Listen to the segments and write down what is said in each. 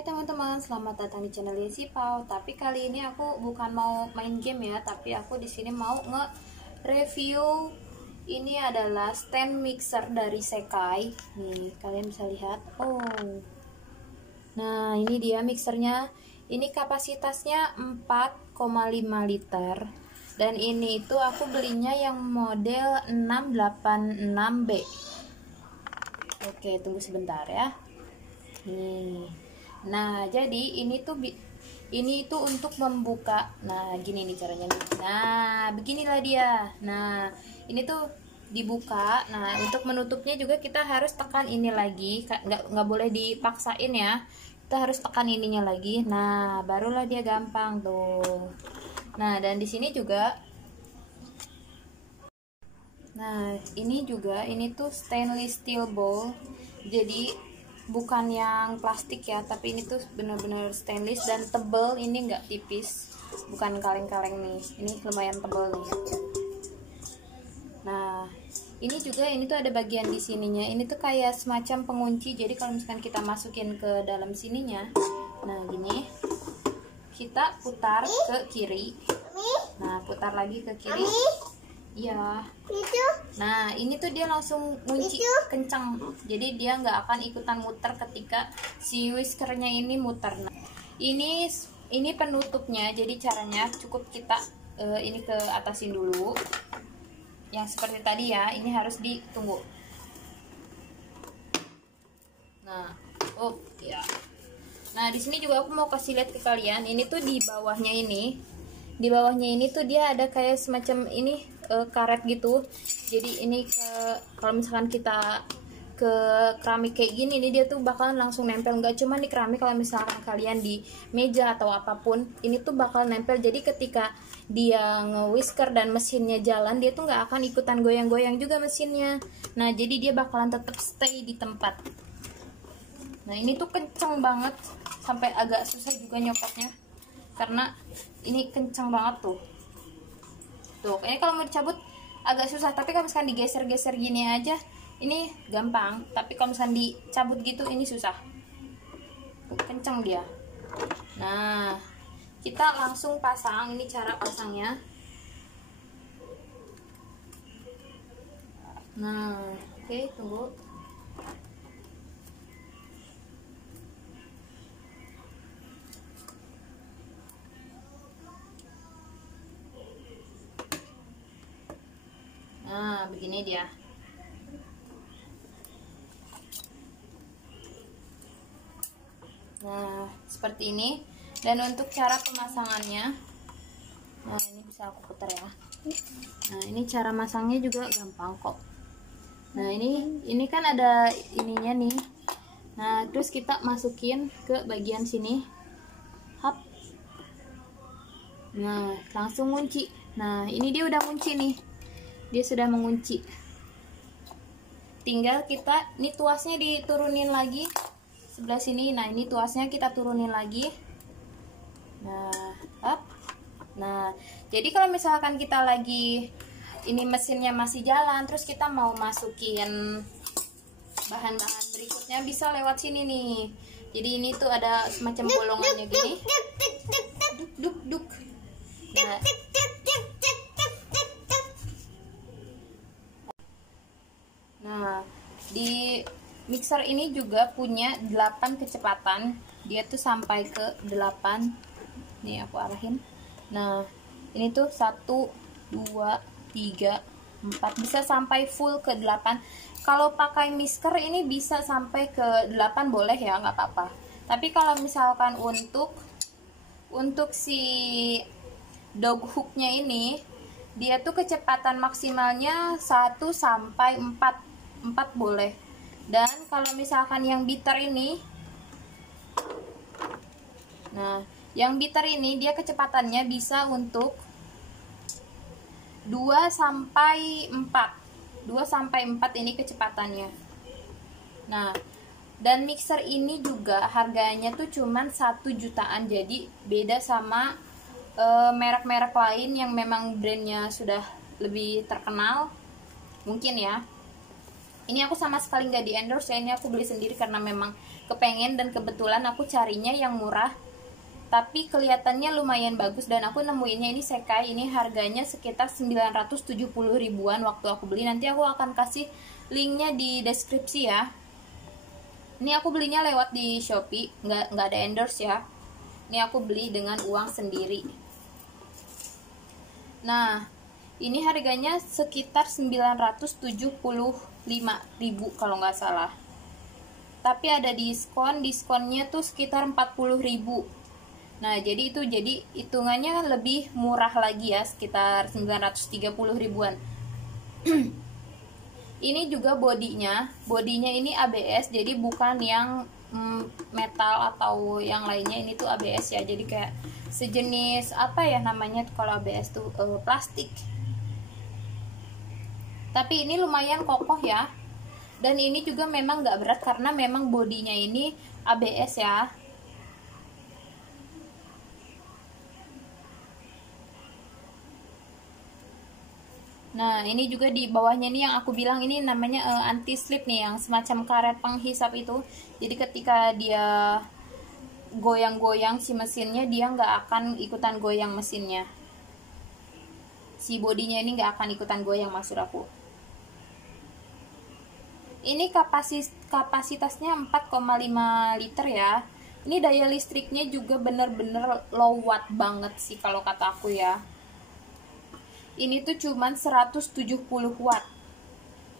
Hai teman-teman, selamat datang di channel Yesi Pau. Tapi kali ini aku bukan mau main game ya, tapi aku di sini mau nge-review. Ini adalah stand mixer dari Sekai. Nih, kalian bisa lihat. Oh. Nah, ini dia mixernya. Ini kapasitasnya 4,5 liter. Dan ini itu aku belinya yang model 686B. Oke, tunggu sebentar ya. Nih. Nah, jadi ini itu untuk membuka. Nah, gini nih caranya nih. Nah, beginilah dia. Nah, ini tuh dibuka. Nah, untuk menutupnya juga kita harus tekan ini lagi. Nggak boleh dipaksain ya. Kita harus tekan ininya lagi. Nah, barulah dia gampang tuh. Nah, dan di sini juga. Nah, ini tuh stainless steel bowl. Jadi bukan yang plastik ya, tapi ini tuh bener-bener stainless dan tebel. Ini enggak tipis, bukan kaleng-kaleng nih, ini lumayan tebel nih. Nah, ini tuh ada bagian di sininya. Ini tuh kayak semacam pengunci. Jadi kalau misalkan kita masukin ke dalam sininya, nah gini, kita putar ke kiri. Nah, putar lagi ke kiri. Iya. Nah, ini tuh dia langsung kunci kencang. Jadi dia nggak akan ikutan muter ketika si whiskernya ini muter. Nah, ini penutupnya. Jadi caranya cukup kita ini ke atasin dulu. Yang seperti tadi ya, ini harus ditunggu. Nah, oh ya. Nah, di sini juga aku mau kasih lihat ke kalian. Ini tuh di bawahnya ini. Di bawahnya ini tuh dia ada kayak semacam ini karet gitu. Jadi ini kalau misalkan kita ke keramik kayak gini, ini dia tuh bakalan langsung nempel. Nggak cuma di keramik, kalau misalkan kalian di meja atau apapun, ini tuh bakal nempel. Jadi ketika dia nge-whisker dan mesinnya jalan, dia tuh nggak akan ikutan goyang-goyang juga mesinnya. Nah, jadi dia bakalan tetap stay di tempat. Nah, ini tuh kenceng banget, sampai agak susah juga nyopotnya karena ini kenceng banget tuh. Tuh, kayaknya kalau mau dicabut agak susah, tapi kalau misalkan digeser-geser gini aja ini gampang, tapi kalau misalkan dicabut gitu ini susah. Kenceng dia. Nah, kita langsung pasang. Ini cara pasangnya. Nah, oke, tunggu. Nah, begini dia. Nah, seperti ini. Dan untuk cara pemasangannya, nah ini bisa aku putar ya. Nah, ini cara masangnya juga gampang kok. Nah, ini kan ada ininya nih. Nah, terus kita masukin ke bagian sini. Hap. Nah, langsung kunci. Nah, ini dia udah kunci nih. Dia sudah mengunci. Tinggal kita, ini tuasnya diturunin lagi sebelah sini. Nah, ini tuasnya kita turunin lagi. Nah, up. Nah, jadi kalau misalkan kita lagi ini mesinnya masih jalan, terus kita mau masukin bahan-bahan berikutnya, bisa lewat sini nih. Jadi ini tuh ada semacam bolongannya gini. Duk duk duk. Nah, nah, di mixer ini juga punya 8 kecepatan. Dia tuh sampai ke 8. Nih aku arahin. Nah, ini tuh 1, 2, 3, 4. Bisa sampai full ke 8. Kalau pakai whisker ini bisa sampai ke 8 boleh ya, nggak apa-apa. Tapi kalau misalkan untuk si dog hooknya ini, dia tuh kecepatan maksimalnya 1 sampai 4 boleh. Dan kalau misalkan yang bitter ini, nah yang bitter ini dia kecepatannya bisa untuk 2 sampai 4 ini kecepatannya. Nah, dan mixer ini juga harganya tuh cuman 1 jutaan. Jadi beda sama merek-merek lain yang memang brandnya sudah lebih terkenal mungkin ya. Ini aku sama sekali nggak di endorse ya, ini aku beli sendiri karena memang kepengen dan kebetulan aku carinya yang murah tapi kelihatannya lumayan bagus. Dan aku nemuinnya ini Sekai, ini harganya sekitar 970 ribuan waktu aku beli. Nanti aku akan kasih linknya di deskripsi ya. Ini aku belinya lewat di Shopee, nggak ada endorse ya. Ini aku beli dengan uang sendiri. Nah, ini harganya sekitar 975 ribu kalau nggak salah. Tapi ada diskon, diskonnya tuh sekitar 40 ribu. Nah, jadi hitungannya lebih murah lagi ya, sekitar 930 ribuan. Ini juga bodinya ini ABS, jadi bukan yang metal atau yang lainnya, ini tuh ABS ya. Jadi kayak sejenis apa ya namanya kalau ABS tuh plastik. Tapi ini lumayan kokoh ya. Dan ini juga memang nggak berat karena memang bodinya ini ABS ya. Nah, ini juga di bawahnya nih yang aku bilang ini namanya anti slip nih, yang semacam karet penghisap itu. Jadi ketika dia goyang-goyang si mesinnya, dia nggak akan ikutan goyang mesinnya. Si bodinya ini nggak akan ikutan goyang maksud aku. Ini kapasitasnya 4,5 liter ya. Ini daya listriknya juga bener-bener low watt banget sih kalau kata aku ya. Ini tuh cuman 170 watt.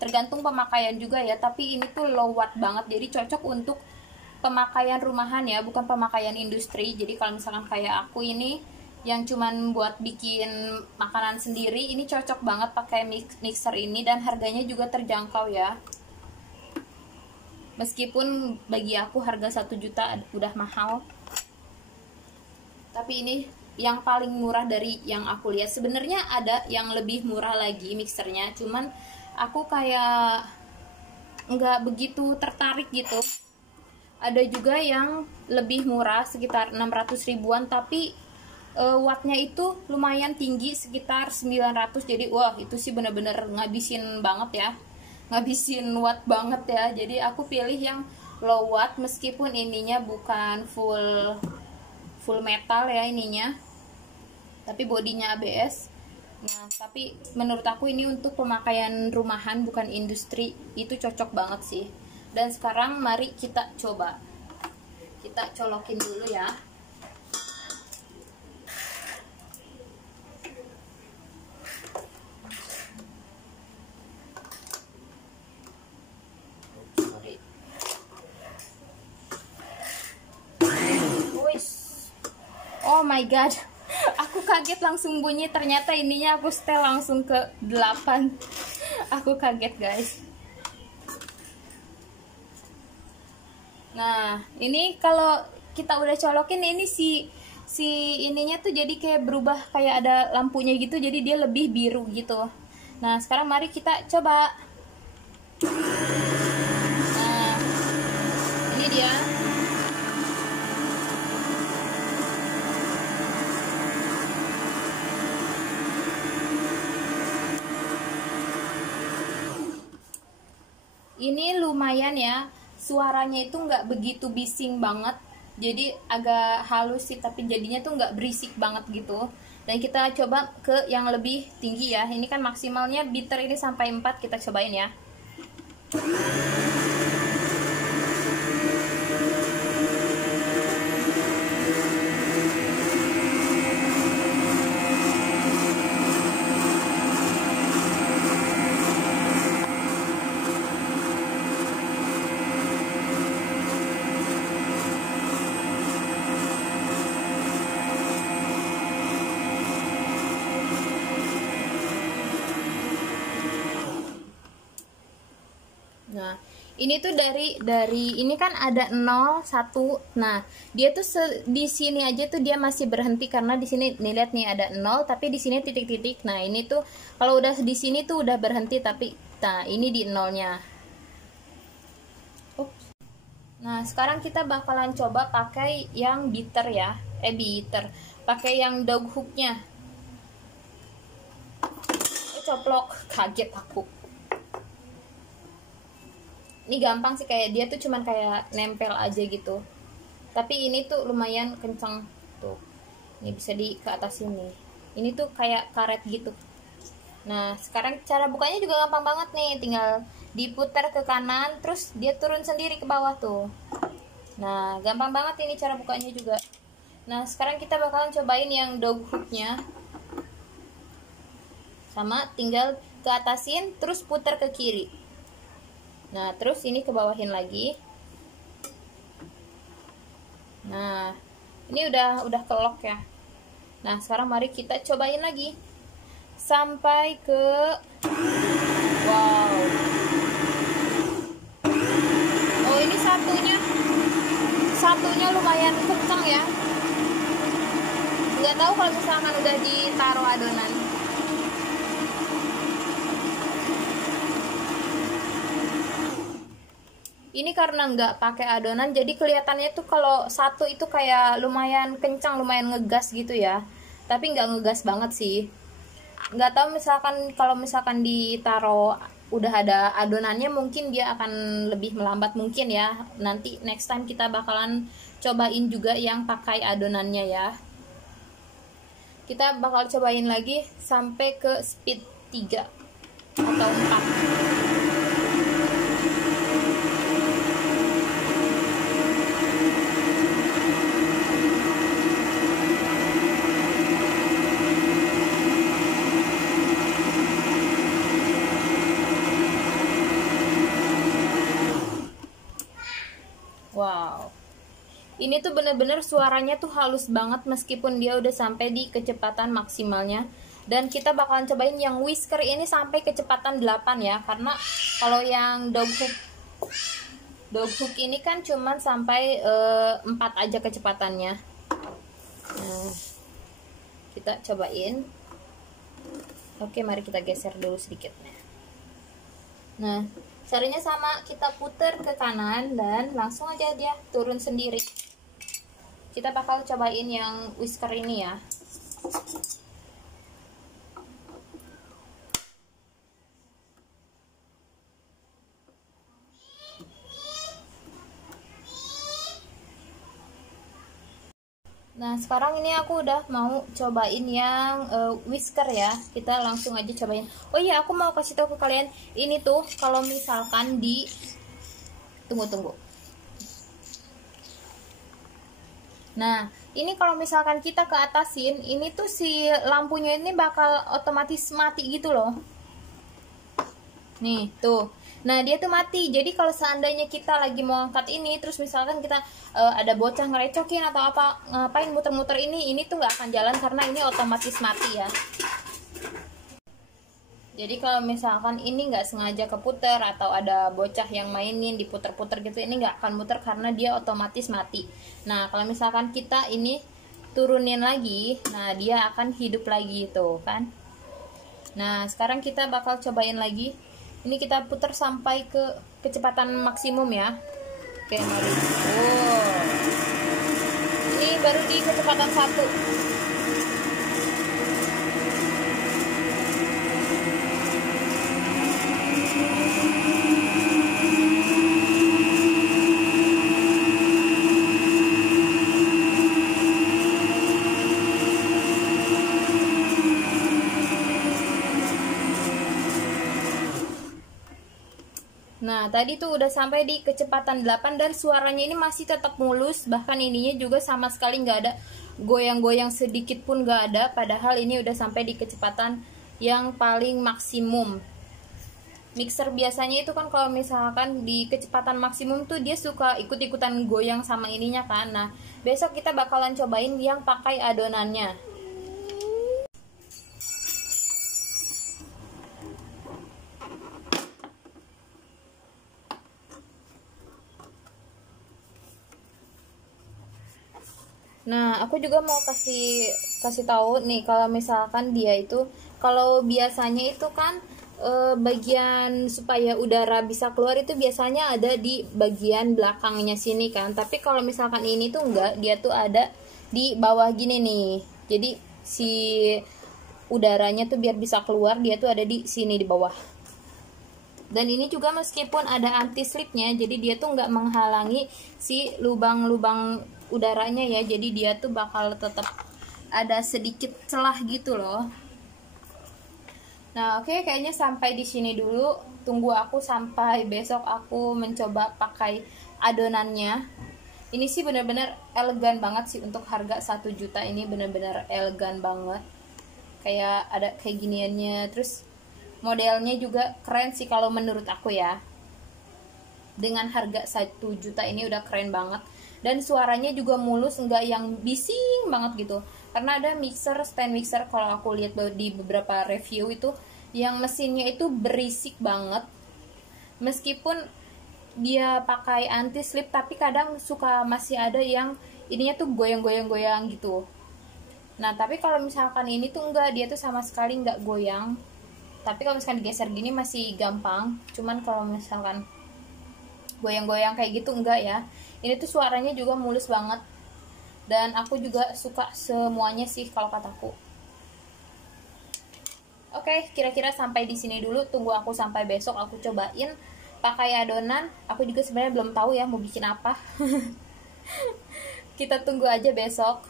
Tergantung pemakaian juga ya, tapi ini tuh low watt banget. Jadi cocok untuk pemakaian rumahan ya, bukan pemakaian industri. Jadi kalau misalkan kayak aku ini yang cuman buat bikin makanan sendiri, ini cocok banget pakai mixer ini, dan harganya juga terjangkau ya. Meskipun bagi aku harga 1 juta udah mahal, tapi ini yang paling murah dari yang aku lihat. Sebenarnya ada yang lebih murah lagi mixernya, cuman aku kayak nggak begitu tertarik gitu. Ada juga yang lebih murah sekitar 600 ribuan, tapi wattnya itu lumayan tinggi sekitar 900. Jadi wah, itu sih bener-bener ngabisin banget ya, ngabisin watt banget ya. Jadi aku pilih yang low watt, meskipun ininya bukan full metal ya ininya, tapi bodinya ABS. Nah, tapi menurut aku ini untuk pemakaian rumahan bukan industri, itu cocok banget sih. Dan sekarang mari kita coba. Kita colokin dulu ya. Oh my god. Aku kaget langsung bunyi, ternyata ininya aku setel langsung ke 8. Aku kaget guys. Nah, ini kalau kita udah colokin, ini si ininya tuh jadi kayak berubah, kayak ada lampunya gitu, jadi dia lebih biru gitu. Nah, sekarang mari kita coba. Nah, ini dia. Ini lumayan ya, suaranya itu nggak begitu bising banget, jadi agak halus sih, tapi jadinya tuh nggak berisik banget gitu. Dan kita coba ke yang lebih tinggi ya. Ini kan maksimalnya bitter ini sampai 4, kita cobain ya. Nah, ini tuh dari ini kan ada 0, 1. Nah, dia tuh di sini aja tuh dia masih berhenti, karena di sini nih lihat nih ada 0, tapi di sini titik-titik. Nah, ini tuh kalau udah di sini tuh udah berhenti, tapi nah ini di 0-nya. Nah, sekarang kita bakalan coba pakai yang bitter ya. Bitter. Pakai yang dog hook-nya. Coplok, kaget aku. ini gampang sih, kayak dia tuh cuman kayak nempel aja gitu. Tapi ini tuh lumayan kencang tuh. Ini bisa di ke atas sini. Ini tuh kayak karet gitu. Nah, sekarang cara bukanya juga gampang banget nih. Tinggal diputar ke kanan, terus dia turun sendiri ke bawah tuh. Nah, gampang banget ini cara bukanya juga. Nah, sekarang kita bakalan cobain yang dog hooknya. Sama, tinggal ke atasin, terus putar ke kiri. Nah, terus ini ke bawahin lagi. Nah, ini udah kelok ya. Nah, sekarang mari kita cobain lagi sampai ke wow. Oh, ini satunya lumayan kencang ya. Nggak tahu kalau misalkan udah ditaruh adonan. Ini karena nggak pakai adonan, jadi kelihatannya tuh kalau satu itu kayak lumayan kencang, lumayan ngegas gitu ya. Tapi nggak ngegas banget sih. Nggak tahu misalkan kalau misalkan ditaruh udah ada adonannya, mungkin dia akan lebih melambat mungkin ya. Nanti next time kita bakalan cobain juga yang pakai adonannya ya. Kita bakal cobain lagi sampai ke speed 3 atau 4. Wow, ini tuh bener-bener suaranya tuh halus banget meskipun dia udah sampai di kecepatan maksimalnya. Dan kita bakalan cobain yang whisker ini sampai kecepatan 8 ya. Karena kalau yang dog hook ini kan cuman sampai 4 aja kecepatannya. Nah, kita cobain. Oke, mari kita geser dulu sedikitnya. Nah, caranya sama, kita puter ke kanan dan langsung aja dia turun sendiri. Kita bakal cobain yang whisker ini ya. Nah, sekarang ini aku udah mau cobain yang whisker ya. Kita langsung aja cobain. Oh iya, aku mau kasih tahu ke kalian, ini tuh kalau misalkan di tunggu. Nah, ini kalau misalkan kita ke atasin, ini tuh si lampunya ini bakal otomatis mati gitu loh. Nih, tuh. Nah, dia tuh mati. Jadi kalau seandainya kita lagi mau angkat ini, terus misalkan kita ada bocah ngerecokin atau apa, ngapain muter-muter ini tuh nggak akan jalan karena ini otomatis mati ya. Jadi kalau misalkan ini nggak sengaja keputer atau ada bocah yang mainin diputer-puter gitu, ini nggak akan muter karena dia otomatis mati. Nah, kalau misalkan kita ini turunin lagi, nah dia akan hidup lagi tuh kan. Nah, sekarang kita bakal cobain lagi. Ini kita putar sampai ke kecepatan maksimum ya. Oke, mari. Oh. Ini baru di kecepatan 1. Nah, tadi tuh udah sampai di kecepatan 8 dan suaranya ini masih tetap mulus. Bahkan ininya juga sama sekali nggak ada goyang-goyang sedikit pun nggak ada. Padahal ini udah sampai di kecepatan yang paling maksimum. Mixer biasanya itu kan kalau misalkan di kecepatan maksimum tuh dia suka ikut-ikutan goyang sama ininya kan. Nah, besok kita bakalan cobain yang pakai adonannya. Nah, aku juga mau kasih tahu nih, kalau misalkan dia itu, kalau biasanya itu kan bagian supaya udara bisa keluar itu biasanya ada di bagian belakangnya sini kan. Tapi kalau misalkan ini tuh enggak, dia tuh ada di bawah gini nih. Jadi si udaranya tuh biar bisa keluar, dia tuh ada di sini di bawah. Dan ini juga meskipun ada anti slipnya, jadi dia tuh nggak menghalangi si lubang-lubang udaranya ya, jadi dia tuh bakal tetap ada sedikit celah gitu loh. Nah oke, kayaknya sampai di sini dulu. Tunggu aku sampai besok aku mencoba pakai adonannya. Ini sih bener-bener elegan banget sih untuk harga 1 juta ini, bener-bener elegan banget. Kayak ada kayak giniannya, terus modelnya juga keren sih kalau menurut aku ya. Dengan harga 1 juta ini udah keren banget. Dan suaranya juga mulus, nggak yang bising banget gitu. Karena ada mixer, stand mixer kalau aku lihat di beberapa review itu, yang mesinnya itu berisik banget. Meskipun dia pakai anti slip, tapi kadang suka masih ada yang ininya tuh goyang-goyang gitu. Nah tapi kalau misalkan ini tuh enggak, dia tuh sama sekali nggak goyang. Tapi kalau misalkan digeser gini masih gampang. Cuman kalau misalkan goyang-goyang kayak gitu enggak ya. Ini tuh suaranya juga mulus banget. Dan aku juga suka semuanya sih kalau kataku. Oke, kira-kira sampai di sini dulu. Tunggu aku sampai besok aku cobain pakai adonan. Aku juga sebenarnya belum tahu ya mau bikin apa. Kita tunggu aja besok.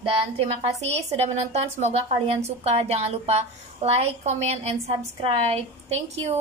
Dan terima kasih sudah menonton. Semoga kalian suka. Jangan lupa like, comment, and subscribe. Thank you.